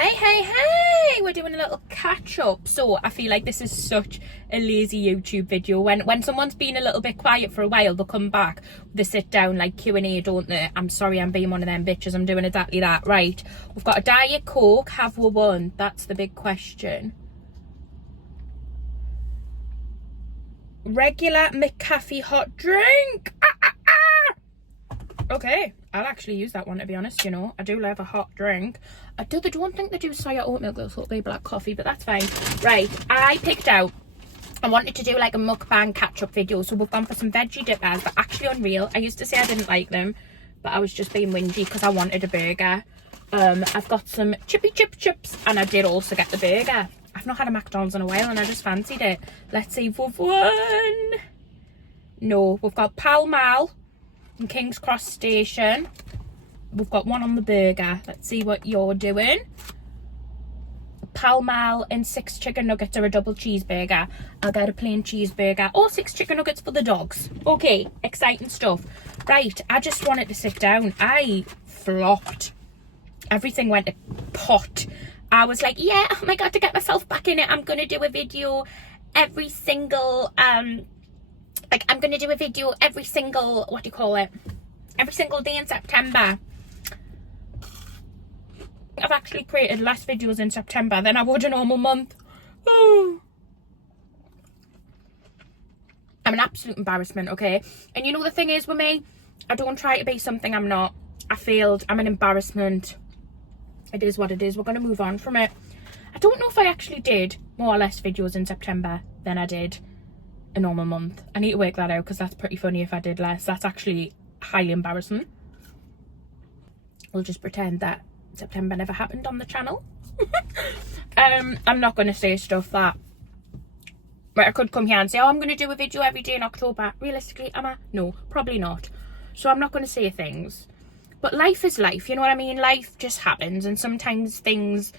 Hey, we're doing a little catch up. So I feel like this is such a lazy YouTube video. When someone's been a little bit quiet for a while, they'll come back, they sit down like Q&A, don't they? I'm sorry, I'm being one of them bitches. I'm doing exactly that. Right, we've got a Diet Coke. Have we won? That's the big question. Regular McCafe hot drink. Okay, I'll actually use that one, to be honest. You know, I do love a hot drink. I don't think they do soya oat milk, though, so it'll be black coffee, but that's fine. Right, I picked out, I wanted to do like a mukbang catch-up video, so we've gone for some veggie dippers. They're actually unreal. I used to say I didn't like them, but I was just being whingy because I wanted a burger. I've got some chips, and I did also get the burger. I've not had a McDonald's in a while, and I just fancied it. Let's see if we've won. No, we've got Pall Mall in King's Cross Station. We've got one on the burger. Let's see what you're doing. Pall Mall and 6 chicken nuggets or a double cheeseburger. I'll get a plain cheeseburger or 6 chicken nuggets for the dogs. Okay, exciting stuff. Right, I just wanted to sit down. I flopped. Everything went to pot. I was like, yeah, oh my god, to get myself back in it, I'm gonna do a video every single I'm gonna do a video every single, what do you call it, every single day in September. I've actually created less videos in September than I would a normal month. Oh. I'm an absolute embarrassment, okay? And you know the thing is with me, I don't try to be something I'm not. I failed. I'm an embarrassment. It is what it is. We're going to move on from it. I don't know if I actually did more or less videos in September than I did a normal month. I need to work that out because that's pretty funny if I did less. That's actually highly embarrassing. We'll just pretend that September never happened on the channel. I'm not going to say stuff that, right, I could come here and say, oh, I'm going to do a video every day in October. Realistically, am I? No, probably not. So I'm not going to say things. But life is life, you know what I mean? Life just happens, and sometimes things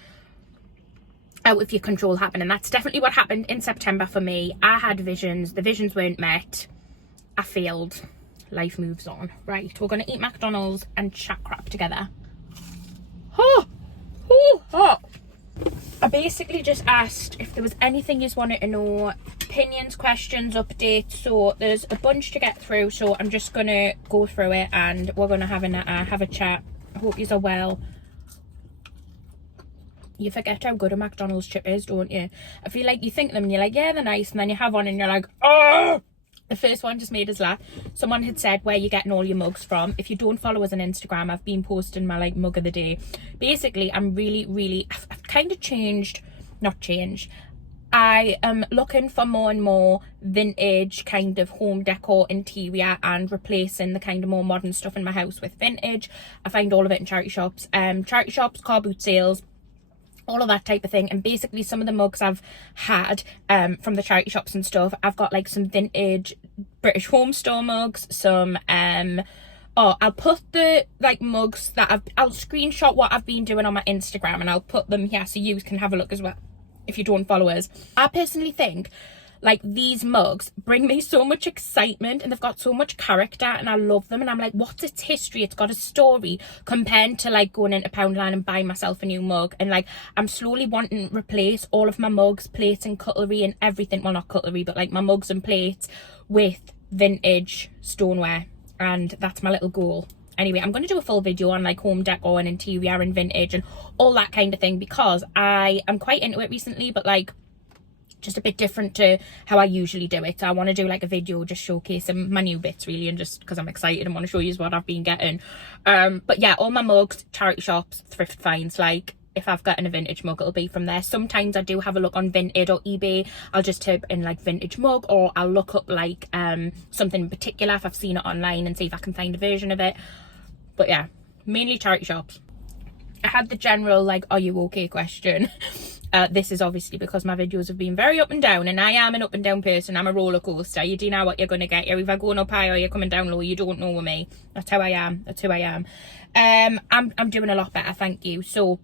out of your control happen, and that's definitely what happened in September for me. I had visions, the visions weren't met, I failed. Life moves on. Right, we're going to eat McDonald's and chat crap together. I basically just asked if there was anything you wanted to know, opinions, questions, updates. So there's a bunch to get through, so I'm just gonna go through it and we're gonna have a chat. I hope you're well. You forget how good a McDonald's chip is, don't you? I feel like you think them and you're like, yeah, they're nice, and then you have one and you're like, oh. The first one just made us laugh. Someone had said, where you getting all your mugs from? If you don't follow us on Instagram, I've been posting my like mug of the day. Basically, I'm I've kind of I am looking for more and more vintage kind of home decor interior and replacing the kind of more modern stuff in my house with vintage. I find all of it in charity shops, car boot sales, all of that type of thing. And basically some of the mugs I've had from the charity shops and stuff, I've got like some vintage British home store mugs, some I'll put the like mugs that I'll screenshot what I've been doing on my Instagram and I'll put them here so you can have a look as well if you don't follow us. I personally think like these mugs bring me so much excitement and they've got so much character and I love them, and I'm like, what's its history? It's got a story, compared to like going into Poundland and buying myself a new mug. And like I'm slowly wanting to replace all of my mugs, plates and cutlery and everything, well not cutlery but like my mugs and plates with vintage stoneware, and that's my little goal. Anyway, I'm going to do a full video on like home decor and interior and vintage and all that kind of thing because I am quite into it recently, but like just a bit different to how I usually do it. I want to do like a video just showcasing my new bits really, and just because I'm excited and want to show you what I've been getting. But yeah, all my mugs, charity shops, thrift finds. Like if I've gotten a vintage mug, it'll be from there. Sometimes I do have a look on Vinted or eBay. I'll just type in like vintage mug, or I'll look up like something in particular if I've seen it online and see if I can find a version of it. But yeah, mainly charity shops. I had the general like, are you okay question. This is obviously because my videos have been very up and down, and I am an up and down person. I'm a roller coaster. You do know what you're going to get. You're either going up high or you're coming down low. You don't know with me. That's how I am. That's who I am. I'm doing a lot better, thank you. So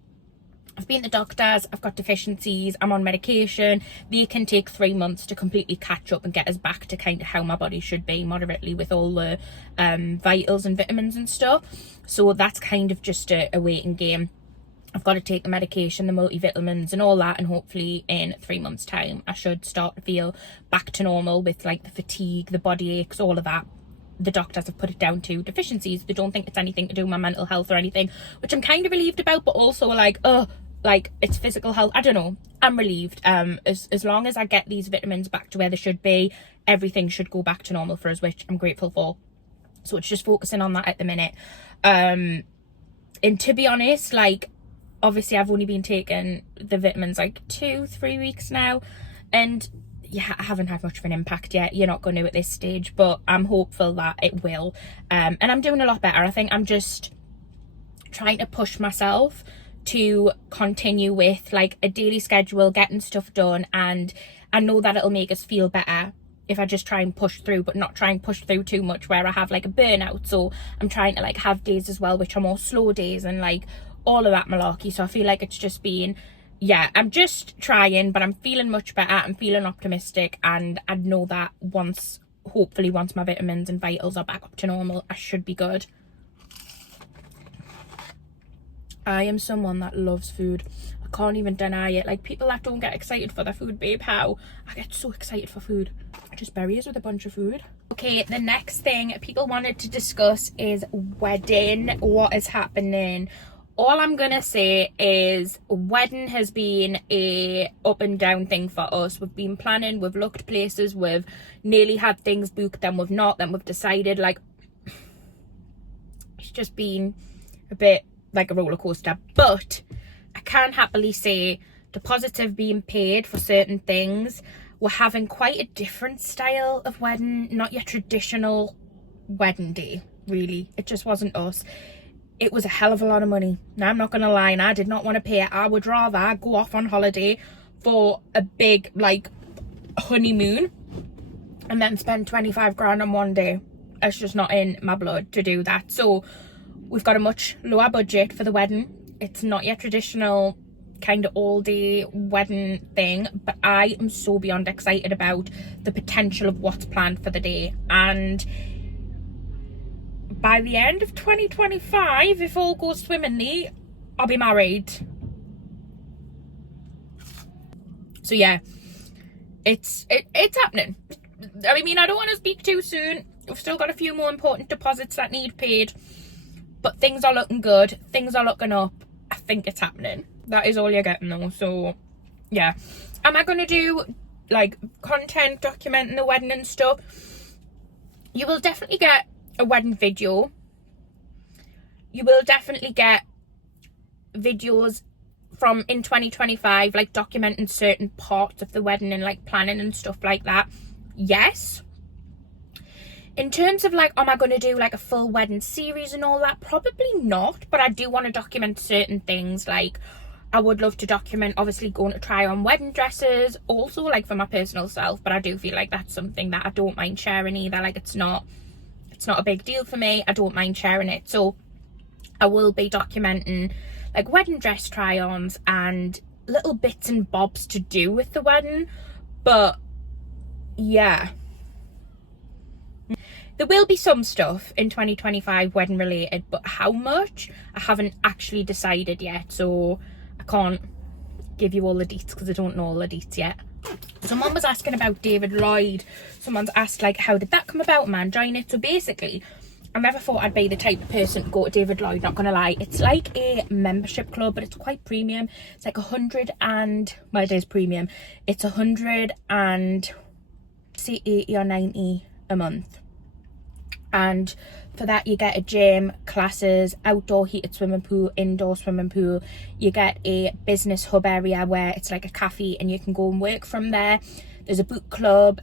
I've been to doctors, I've got deficiencies, I'm on medication. They can take 3 months to completely catch up and get us back to kind of how my body should be, moderately, with all the vitals and vitamins and stuff. So that's kind of just a waiting game. I've got to take the medication, the multivitamins and all that, and hopefully in 3 months time I should start to feel back to normal with like the fatigue, the body aches, all of that. The doctors have put it down to deficiencies. They don't think it's anything to do with my mental health or anything, which I'm kind of relieved about, but also like, like it's physical health. I don't know, I'm relieved. As long as I get these vitamins back to where they should be, everything should go back to normal for us, which I'm grateful for. So it's just focusing on that at the minute. And to be honest, like, obviously I've only been taking the vitamins like 2-3 weeks now, and yeah, I haven't had much of an impact yet. You're not going to at this stage, but I'm hopeful that it will. And I'm doing a lot better. I think I'm just trying to push myself to continue with like a daily schedule, getting stuff done, and I know that it'll make us feel better if I just try and push through, but not try and push through too much where I have like a burnout. So I'm trying to like have days as well which are more slow days and like all of that malarkey. So I feel like it's just been, yeah, I'm just trying, but I'm feeling much better. I'm feeling optimistic, and I know that hopefully once my vitamins and vitals are back up to normal, I should be good. I am someone that loves food. I can't even deny it. Like, people that don't get excited for their food, babe, how? I get so excited for food. I just bury us with a bunch of food. Okay, the next thing people wanted to discuss is wedding. What is happening? All I'm gonna say is wedding has been a up and down thing for us. We've been planning, we've looked places, we've nearly had things booked, then we've not, then we've decided. Like, it's just been a bit like a roller coaster. But I can happily say deposits have been paid for certain things. We're having quite a different style of wedding, not your traditional wedding day, really. It just wasn't us. It was a hell of a lot of money. Now, I'm not gonna lie, and I did not want to pay it. I would rather go off on holiday for a big like honeymoon and then spend 25 grand on one day. It's just not in my blood to do that. So we've got a much lower budget for the wedding. It's not your traditional kind of all day wedding thing, but I am so beyond excited about the potential of what's planned for the day. And by the end of 2025, if all goes swimmingly, I'll be married. So yeah, it's happening. I mean, I don't want to speak too soon. We've still got a few more important deposits that need paid, but things are looking good. Things are looking up. I think it's happening. That is all you're getting though. So yeah, am I going to do like content documenting the wedding and stuff? You will definitely get a wedding video. You will definitely get videos from in 2025, like documenting certain parts of the wedding and like planning and stuff like that. Yes. In terms of like, am I going to do like a full wedding series and all that? Probably not, but I do want to document certain things. Like, I would love to document obviously going to try on wedding dresses, also like for my personal self, but I do feel like that's something that I don't mind sharing either. Like, it's not a big deal for me. I don't mind sharing it. So I will be documenting like wedding dress try-ons and little bits and bobs to do with the wedding. But yeah, there will be some stuff in 2025 wedding related, but how much I haven't actually decided yet. So I can't give you all the deets because I don't know all the deets yet. Someone was asking about David Lloyd. Someone's asked like, how did that come about, man? Join it. So basically, I never thought I'd be the type of person to go to David Lloyd, not gonna lie. It's like a membership club, but it's quite premium. It's like 100 and, well, it is premium. It's 100 and say 80 or 90 a month. And for that you get a gym, classes, outdoor heated swimming pool, indoor swimming pool. You get a business hub area where it's like a cafe and you can go and work from there. There's a boot club,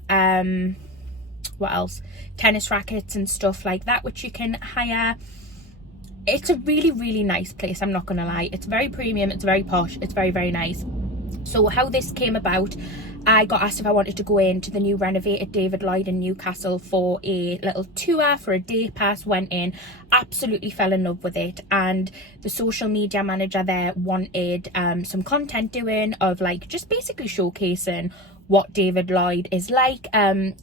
what else? Tennis rackets and stuff like that, which you can hire. It's a really, really nice place, I'm not gonna lie. It's very premium, it's very posh, it's very, very nice. So how this came about, I got asked if I wanted to go into the new renovated David Lloyd in Newcastle for a little tour, for a day pass. Went in, absolutely fell in love with it, and the social media manager there wanted some content doing of like just basically showcasing what David Lloyd is like.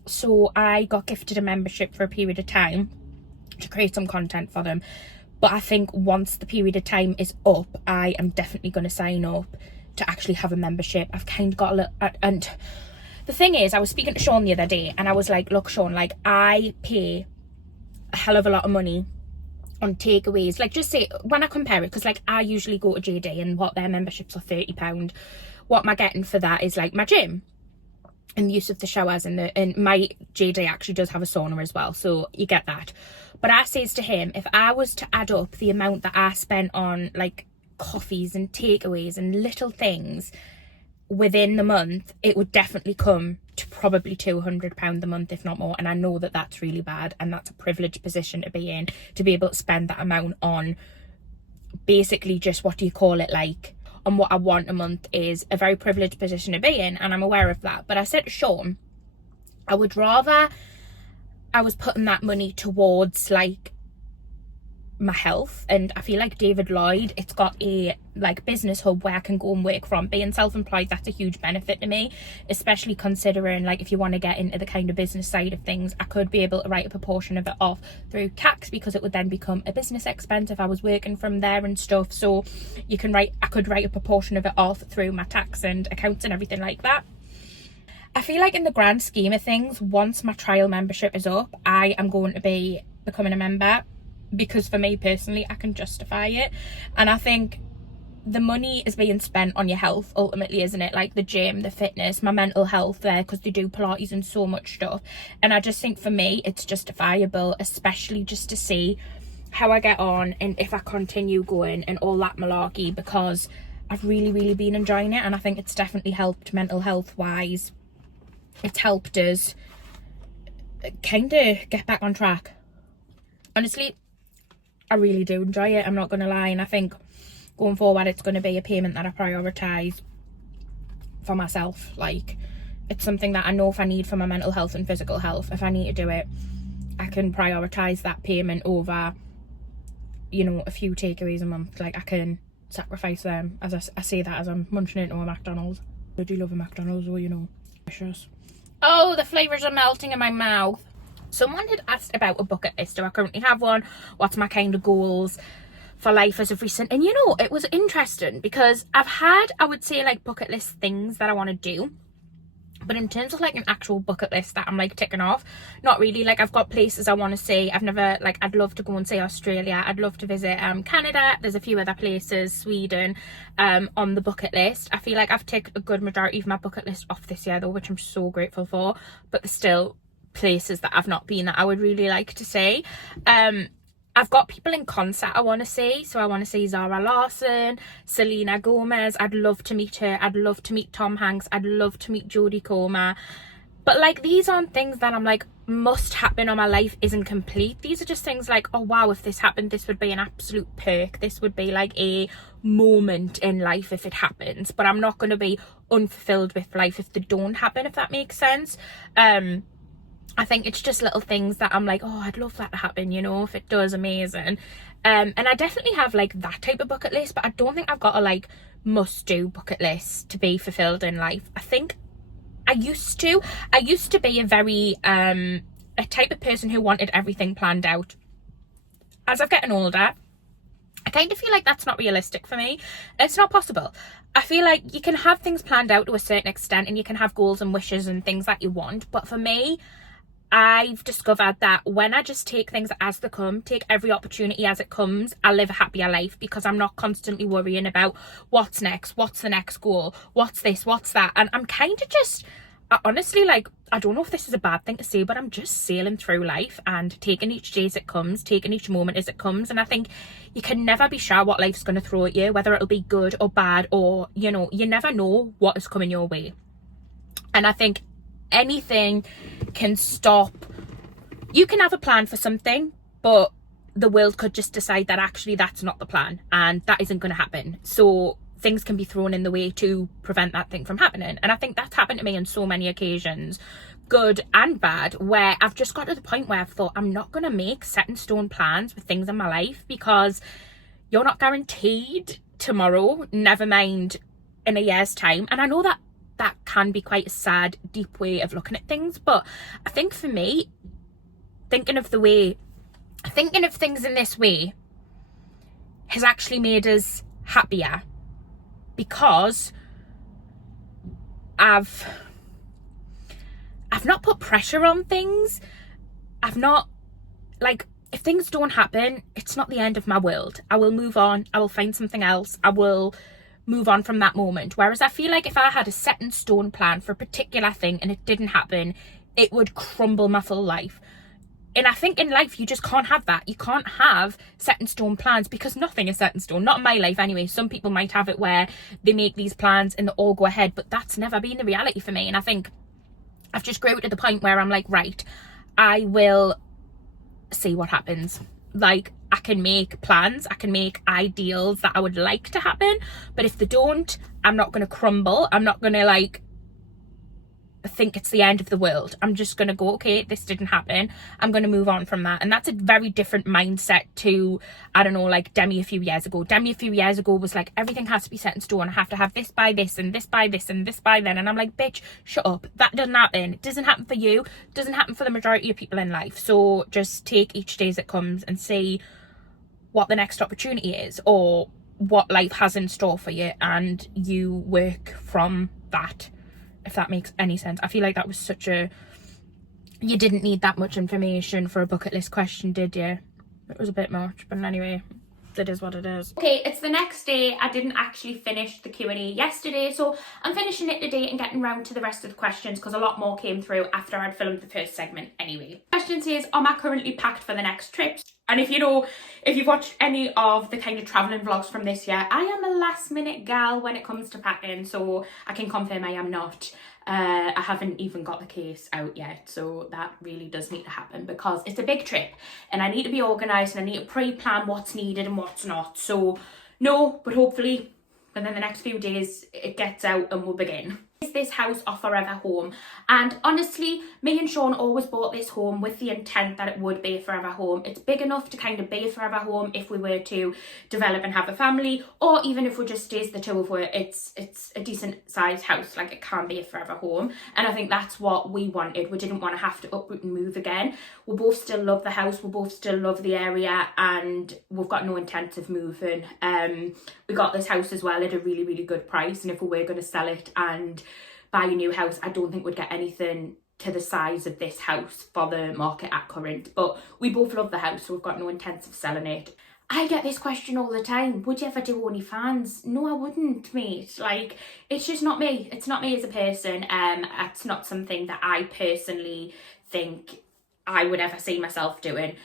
So I got gifted a membership for a period of time to create some content for them. But I think once the period of time is up, I am definitely going to sign up to actually have a membership. I've kind of got a little, and the thing is, I was speaking to Sean the other day and I was like, look, Sean, like I pay a hell of a lot of money on takeaways. Like, just say, when I compare it, because like I usually go to JD and what their memberships are £30. What am I getting for that is like my gym and the use of the showers, and my JD actually does have a sauna as well, so you get that. But I says to him, if I was to add up the amount that I spent on like coffees and takeaways and little things within the month, it would definitely come to probably £200 a month, if not more. And I know that that's really bad, and that's a privileged position to be in, to be able to spend that amount on basically just, what do you call it, like on what I want a month, is a very privileged position to be in, and I'm aware of that. But I said to Sean, I would rather I was putting that money towards like my health. And I feel like David Lloyd, it's got a like business hub where I can go and work from. Being self-employed, that's a huge benefit to me, especially considering like if you want to get into the kind of business side of things, I could be able to write a proportion of it off through tax, because it would then become a business expense if I was working from there and stuff. So I could write a proportion of it off through my tax and accounts and everything like that. I feel like in the grand scheme of things, once my trial membership is up, I am going to be becoming a member, because for me personally, I can justify it. And I think the money is being spent on your health ultimately, isn't it? Like the gym, the fitness, my mental health there, because they do Pilates and so much stuff. And I just think for me, it's justifiable, especially just to see how I get on and if I continue going and all that malarkey, because I've really been enjoying it. And I think it's definitely helped mental health wise. It's helped us kind of get back on track. Honestly, I really do enjoy it, I'm not going to lie. And I think going forward, it's going to be a payment that I prioritise for myself. Like, it's something that I know if I need for my mental health and physical health, if I need to do it, I can prioritise that payment over, you know, a few takeaways a month. Like, I can sacrifice them. As I say that as I'm munching into a McDonald's. I do love a McDonald's, though, you know. Delicious. Oh, the flavours are melting in my mouth. Someone had asked about a bucket list. Do I currently have one? What's my kind of goals for life as of recent? And you know, it was interesting because I've had, I would say, like bucket list things that I want to do. But in terms of like an actual bucket list that I'm like ticking off, not really. Like, I've got places I want to see. I've never, like, I'd love to go and see Australia. I'd love to visit Canada. There's a few other places, Sweden, on the bucket list. I feel like I've ticked a good majority of my bucket list off this year though, which I'm so grateful for. But there's still places that I've not been that I would really like to see. I've got people in concert I want to see. So I want to see Zara Larsson, Selena Gomez. I'd love to meet her. I'd love to meet Tom Hanks. I'd love to meet Jodie Comer. But like, these aren't things that I'm like must happen or my life isn't complete. These are just things like, oh wow, if this happened, this would be an absolute perk. This would be like a moment in life if it happens. But I'm not going to be unfulfilled with life if they don't happen, if that makes sense. I think it's just little things that I'm like, oh, I'd love that to happen, you know, if it does, amazing. And I definitely have like that type of bucket list, but I don't think I've got a like must do bucket list to be fulfilled in life. I think I used to be a very a type of person who wanted everything planned out. As I've gotten older, I kind of feel like that's not realistic for me. It's not possible. I feel like you can have things planned out to a certain extent and you can have goals and wishes and things that you want, but for me, I've discovered that when I just take things as they come, take every opportunity as it comes, I live a happier life, because I'm not constantly worrying about what's next, what's the next goal, what's this, what's that. And I'm kind of just, honestly, like, I don't know if this is a bad thing to say, but I'm just sailing through life and taking each day as it comes, taking each moment as it comes. And I think you can never be sure what life's going to throw at you, whether it'll be good or bad, or, you know, you never know what is coming your way. And I think anything can stop. You can have a plan for something, but the world could just decide that actually that's not the plan and that isn't going to happen. So things can be thrown in the way to prevent that thing from happening. And I think that's happened to me on so many occasions, good and bad, where I've just got to the point where I've thought, I'm not going to make set in stone plans with things in my life, because you're not guaranteed tomorrow, never mind in a year's time. And I know that that can be quite a sad, deep way of looking at things, but I think for me, thinking of things in this way has actually made us happier, because I've not put pressure on things. I've not, like, if things don't happen, it's not the end of my world. I will move on. I will find something else. I will move on from that moment. Whereas I feel like if I had a set in stone plan for a particular thing and it didn't happen, it would crumble my full life. And I think in life, you just can't have that. You can't have set in stone plans, because nothing is set in stone. Not in my life anyway. Some people might have it where they make these plans and they all go ahead, but that's never been the reality for me. And I think I've just grown to the point where I'm like, right, I will see what happens. Like, I can make plans, I can make ideals that I would like to happen, but if they don't, I'm not going to crumble. I'm not going to like think it's the end of the world. I'm just going to go, okay, this didn't happen, I'm going to move on from that. And that's a very different mindset to, I don't know, like Demi a few years ago. Demi a few years ago was like, everything has to be set in stone. I have to have this by this and this by this and this by then. And I'm like, bitch, shut up. That doesn't happen. It doesn't happen for you. It doesn't happen for the majority of people in life. So just take each day as it comes and see what the next opportunity is, or what life has in store for you, and you work from that, if that makes any sense. I feel like that was such a, you didn't need that much information for a bucket list question, did you? It was a bit much, but anyway, it is what it is. Okay, it's the next day. I didn't actually finish the Q&A yesterday, so I'm finishing it today and getting round to the rest of the questions, because a lot more came through after I'd filmed the first segment anyway. Question says, am I currently packed for the next trips? And if you've watched any of the kind of travelling vlogs from this year, I am a last minute gal when it comes to packing, so I can confirm I am not. I haven't even got the case out yet, so that really does need to happen, because it's a big trip and I need to be organised and I need to pre-plan what's needed and what's not. So no, but hopefully within the next few days it gets out and we'll begin. Is this house our forever home? And honestly, me and Sean always bought this home with the intent that it would be a forever home. It's big enough to kind of be a forever home if we were to develop and have a family, or even if we just stays the two of us, it's a decent sized house. Like, it can be a forever home, and I think that's what we wanted. We didn't want to have to uproot and move again. We both still love the house, we both still love the area, and we've got no intent of moving. We got this house as well at a really, really good price, and if we were going to sell it and buy a new house, I don't think we'd get anything to the size of this house for the market at current. But we both love the house, so we've got no intent of selling it. I get this question all the time. Would you ever do OnlyFans? No, I wouldn't, mate. Like, it's just not me. It's not me as a person. It's not something that I personally think I would ever see myself doing.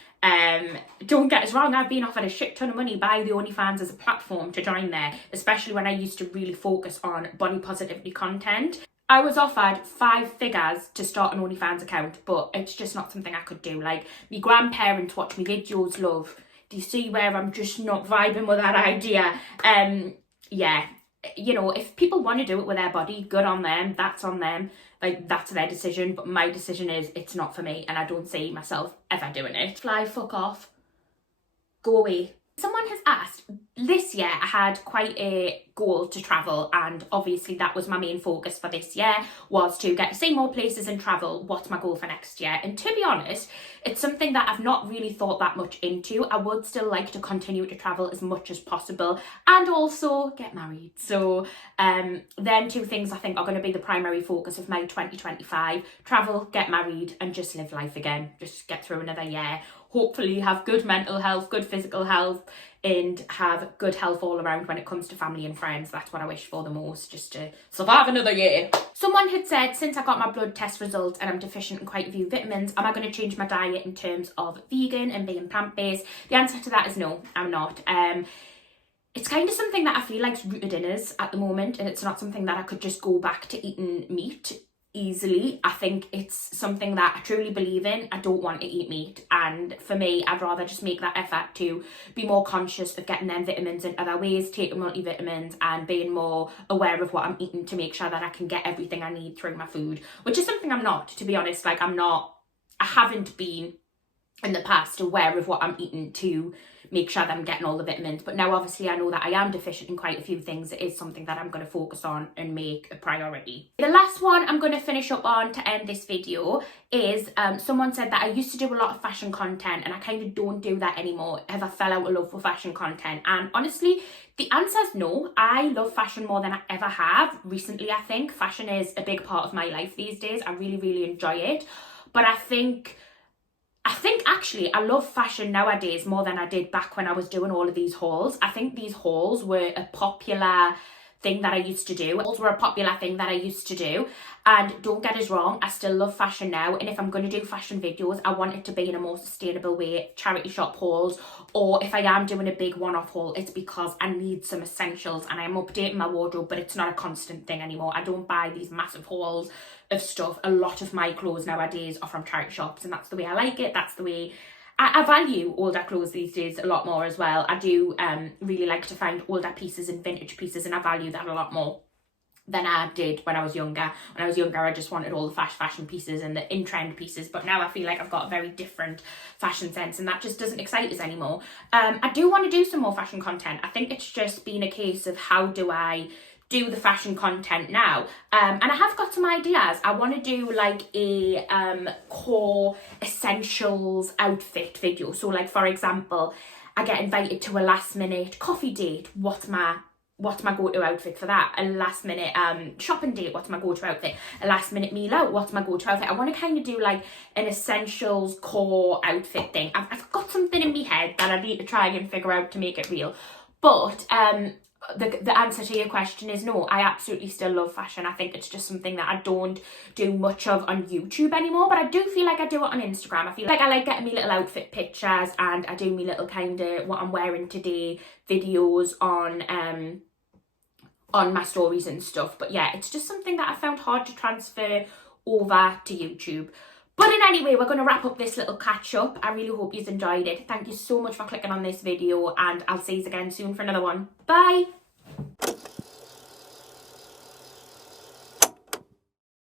Don't get us wrong, I've been offered a shit ton of money by the OnlyFans as a platform to join there, especially when I used to really focus on body positivity content. I was offered 5 figures to start an OnlyFans account, but it's just not something I could do. Like, my grandparents watch my videos, love. Do you see where I'm just not vibing with that idea? Yeah, you know, if people want to do it with their body, good on them, that's on them. Like, that's their decision, but my decision is it's not for me, and I don't see myself ever doing it. Fly, fuck off, go away. Someone has asked, this year I had quite a goal to travel, and obviously that was my main focus for this year, was to get to see more places and travel. What's my goal for next year? And to be honest, it's something that I've not really thought that much into. I would still like to continue to travel as much as possible and also get married. So them two things I think are going to be the primary focus of my 2025. Travel, get married, and just live life again. Just get through another year. Hopefully have good mental health, good physical health, and have good health all around when it comes to family and friends. That's what I wish for the most, just to survive another year. Someone had said, since I got my blood test results and I'm deficient in quite a few vitamins, am I going to change my diet in terms of vegan and being plant-based? The answer to that is no, I'm not. It's kind of something that I feel like's rooted in us at the moment, and it's not something that I could just go back to eating meat easily. I think it's something that I truly believe in. I don't want to eat meat, and for me, I'd rather just make that effort to be more conscious of getting them vitamins in other ways, taking multivitamins, and being more aware of what I'm eating to make sure that I can get everything I need through my food, which is something I'm not, to be honest. Like, I haven't been in the past, aware of what I'm eating to make sure that I'm getting all the vitamins. But now obviously I know that I am deficient in quite a few things. It is something that I'm going to focus on and make a priority. The last one I'm going to finish up on to end this video is someone said that I used to do a lot of fashion content and I kind of don't do that anymore. Have I fell out of love for fashion content? And honestly, the answer is no. I love fashion more than I ever have recently. I think fashion is a big part of my life these days. I really, really enjoy it. But I think actually I love fashion nowadays more than I did back when I was doing all of these hauls. I think these hauls were a popular thing that I used to do. Hauls were a popular thing that I used to do. And don't get us wrong, I still love fashion now. And if I'm going to do fashion videos, I want it to be in a more sustainable way, charity shop hauls. Or if I am doing a big one-off haul, it's because I need some essentials and I'm updating my wardrobe, but it's not a constant thing anymore. I don't buy these massive hauls of stuff. A lot of my clothes nowadays are from charity shops, and that's the way I like it. That's the way I value older clothes these days a lot more as well. I do really like to find older pieces and vintage pieces, and I value that a lot more than I did when I was younger. When I was younger, I just wanted all the fashion pieces and the in-trend pieces, but now I feel like I've got a very different fashion sense, and that just doesn't excite us anymore. I do want to do some more fashion content. I think it's just been a case of how do I do the fashion content now, and I have got some ideas. I want to do like a core essentials outfit video. So like, for example, I get invited to a last minute coffee date. What's my go-to outfit for that? A last minute shopping date, what's my go-to outfit? A last minute meal out, what's my go-to outfit? I want to kind of do like an essentials core outfit thing. I've got something in my head that I need to try and figure out to make it real. But the answer to your question is no. I absolutely still love fashion. I think it's just something that I don't do much of on YouTube anymore, but I do feel like I do it on Instagram. I feel like I like getting me little outfit pictures, and I do me little kind of what I'm wearing today videos on my stories and stuff. But yeah, it's just something that I found hard to transfer over to YouTube. But in any way, we're going to wrap up this little catch up. I really hope you've enjoyed it. Thank you so much for clicking on this video, and I'll see you again soon for another one. Bye.